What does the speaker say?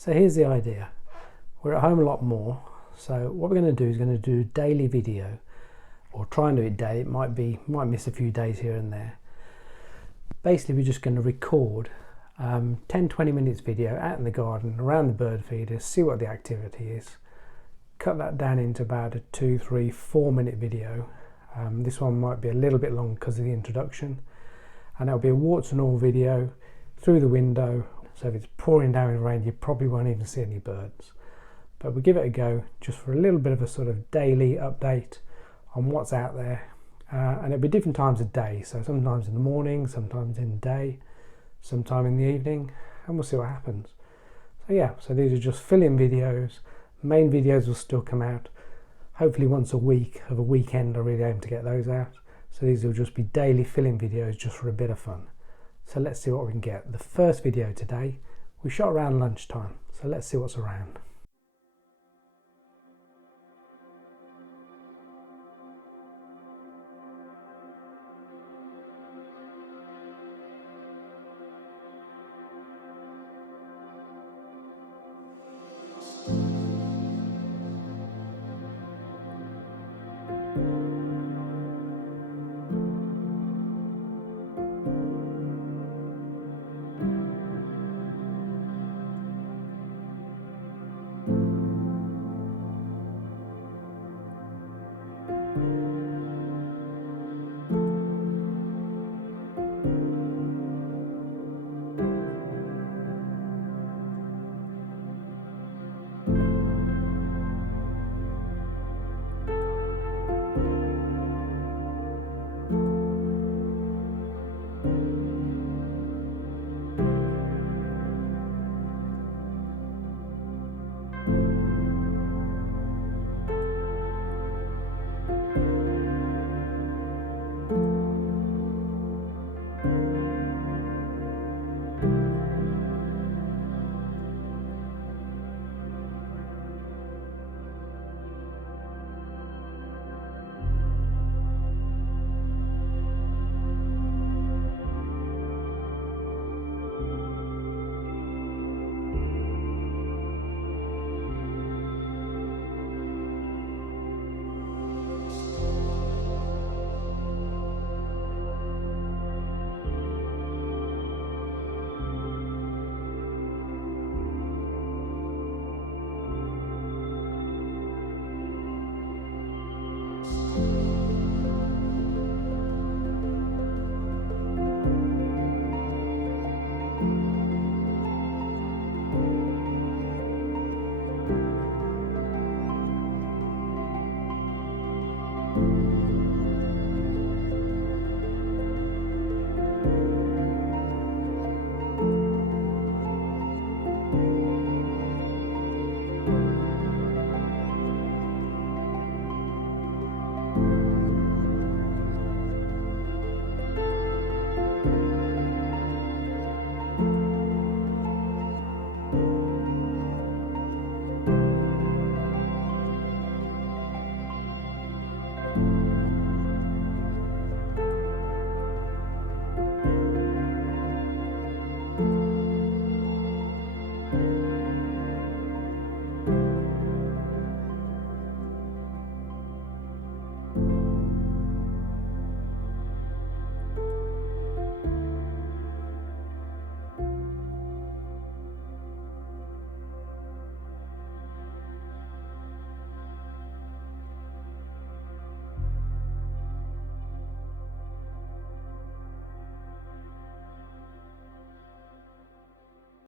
So here's the idea. We're at home a lot more, so what we're going to do is going to do daily video, or try and do it daily. It might miss a few days here and there. Basically we're just going to record 10-20 minutes video out in the garden around the bird feeders, see what the activity is, cut that down into about a 2, 3, 4 minute video. This one might be a little bit long because of the introduction, and it'll be a warts and all video through the window. So if it's pouring down with rain, you probably won't even see any birds. But we'll give it a go just for a little bit of a sort of daily update on what's out there. And it'll be different times of day. So sometimes in the morning, sometimes in the day, sometime in the evening, and we'll see what happens. So yeah, so these are just fill-in videos. Main videos will still come out hopefully once a week. Of a weekend I really aim to get those out. So these will just be daily fill-in videos just for a bit of fun. So let's see what we can get. The first video today, we shot around lunchtime, so let's see what's around.